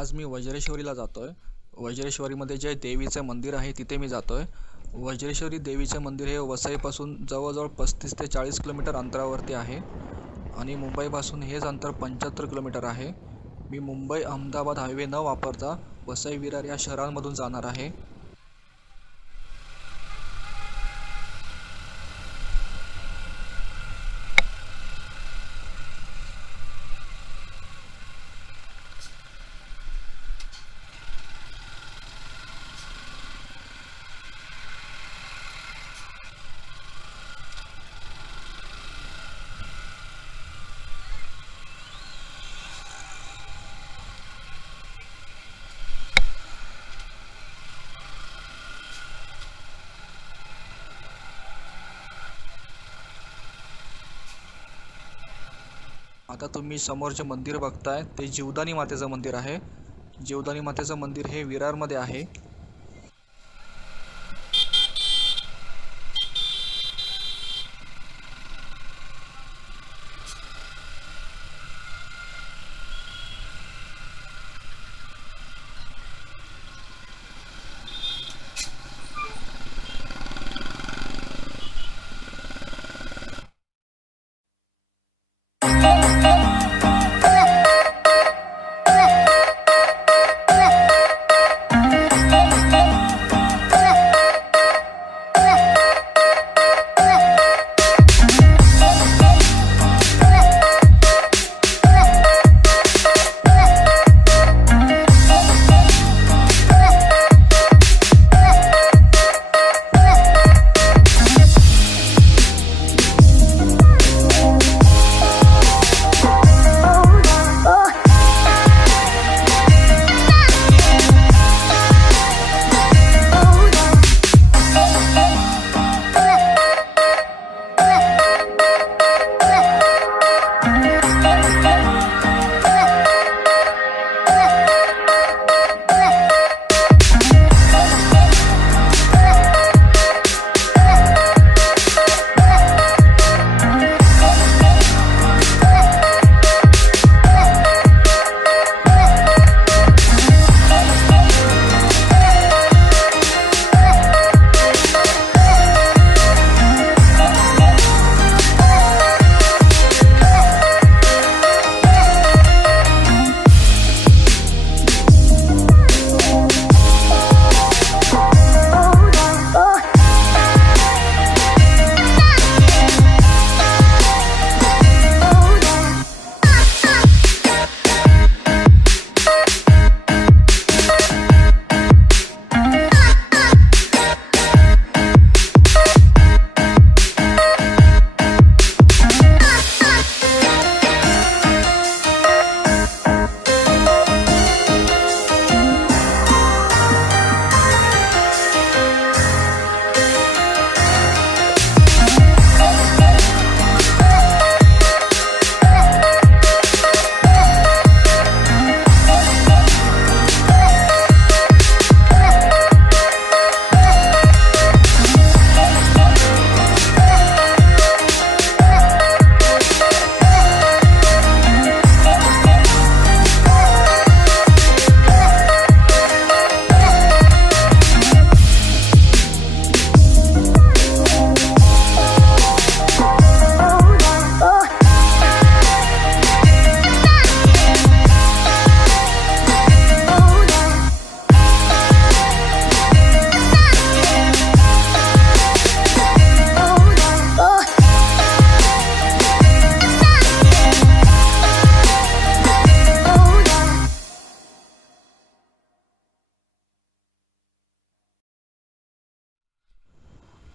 आज मी वज्रेश्वरीला जातो आहे. वज्रेश्वरीमध्ये जे देवीचं मंदिर आहे तिथे मी जातो आहे. वज्रेश्वरी देवीचे मंदिर हे वसईपासून जवळजवळ 35 ते 40 किलोमीटर अंतरावरती आहे आणि मुंबईपासून हेच अंतर 75 किलोमीटर आहे. मी मुंबई अहमदाबाद हायवे न वापरता वसई विरार या शहरांमधून जाणार आहे. आता तुम्ही समोर जे मंदिर बघताय ते जीवदानी मातेचं मंदिर आहे. जीवदानी मातेचं मंदिर हे विरारमध्ये आहे.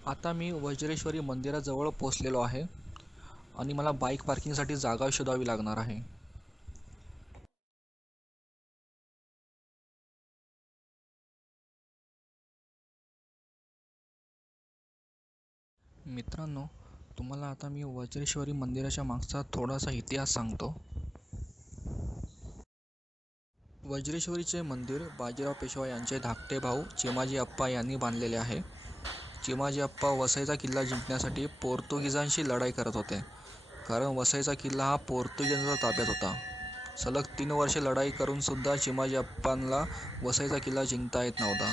आता मी वज्रेश्वरी मंदिराजवळ पोचलेलो आहे आणि मला बाईक पार्किंगसाठी जागा शोधावी लागणार आहे. मित्रांनो, तुम्हाला आता मी वज्रेश्वरी मंदिराच्या मागचा थोडासा इतिहास सांगतो. वज्रेश्वरीचे मंदिर बाजीराव पेशवा यांचे धाकटे भाऊ चिमाजी अप्पा यांनी बांधलेले आहे. चिमाजी अप्पा वसईचा किल्ला जिंकण्यासाठी पोर्तुगीजांशी लढाई करत होते, कारण वसईचा किल्ला हा पोर्तुगीजांच्या ताब्यात होता. सलग 3 वर्षे लढाई करून सुद्धा चिमाजी अप्पांना वसईचा किल्ला जिंकता येत नव्हता.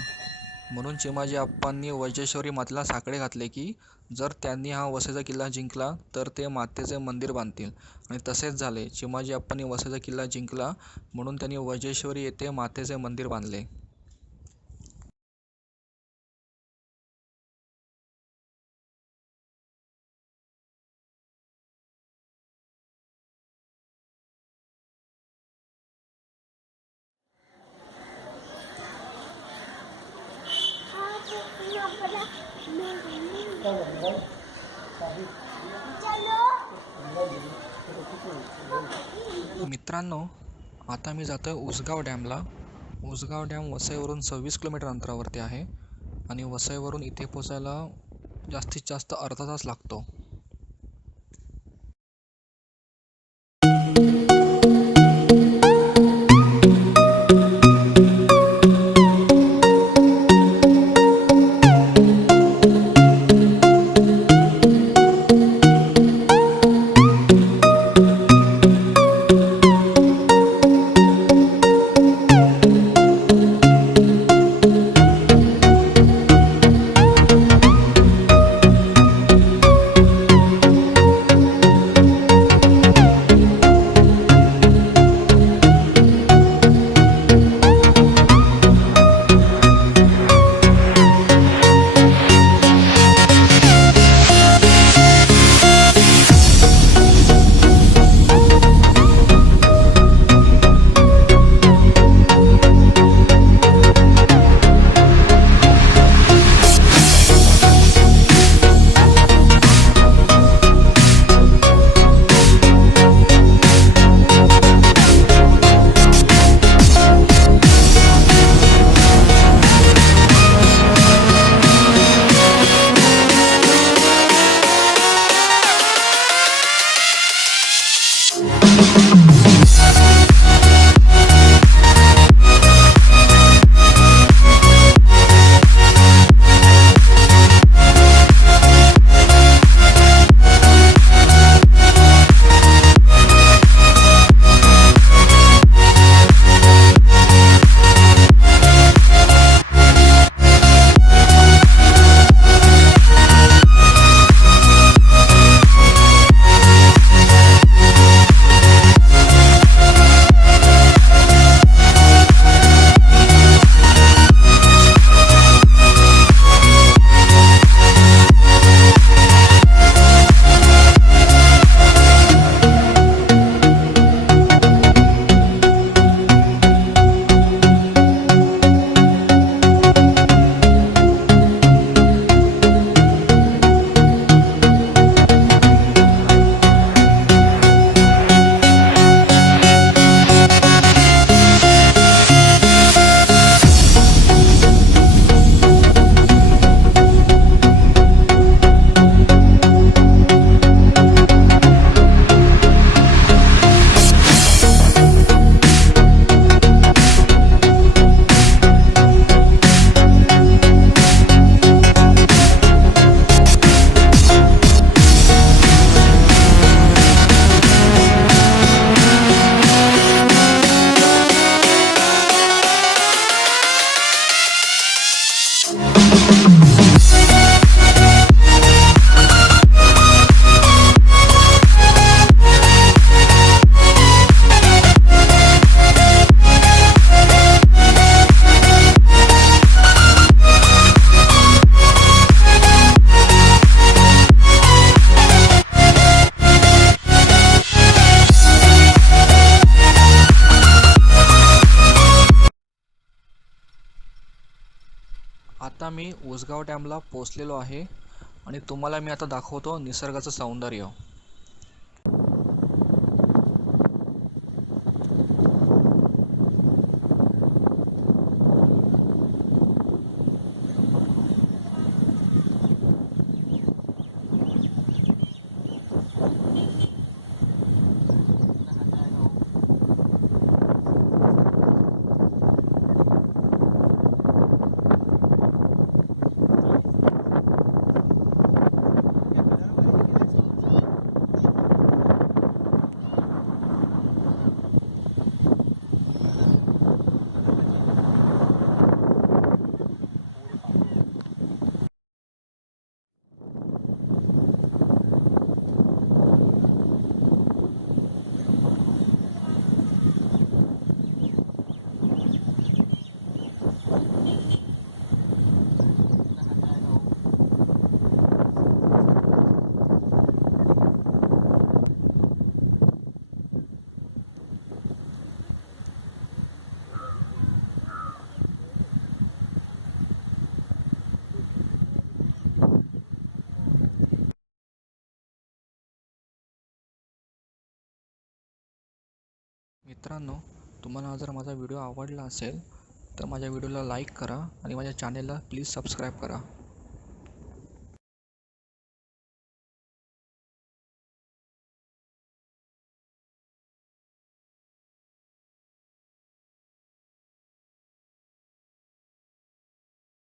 म्हणून चिमाजी अप्पांनी वज्रेश्वरी मातेला साकडे घातले की जर त्यांनी हा वसईचा किल्ला जिंकला तर ते मातेचे मंदिर बांधतील. आणि तसेच झाले. चिमाजी अप्पांनी वसईचा किल्ला जिंकला म्हणून त्यांनी वज्रेश्वरी येथे मातेचे मंदिर बांधले. मित्रांनो, आता मी जातोय उसगाव डॅमला. उसगाव डॅम वसईवरून 26 किलोमीटर अंतरावरती आहे आणि वसईवरून इथे पोचायला जास्तीत जास्त अर्धा तास लागतो. आता मी उसगाव डॅमला पोचलेलो आहे आणि तुम्हाला मी आता दाखवतो निसर्गाचं सौंदर्य. मित्रांनो, तुम्हाला जर माझा व्हिडिओ आवडला असेल तर माझ्या व्हिडिओला लाईक करा आणि माझ्या चॅनेलला प्लीज सबस्क्राईब करा.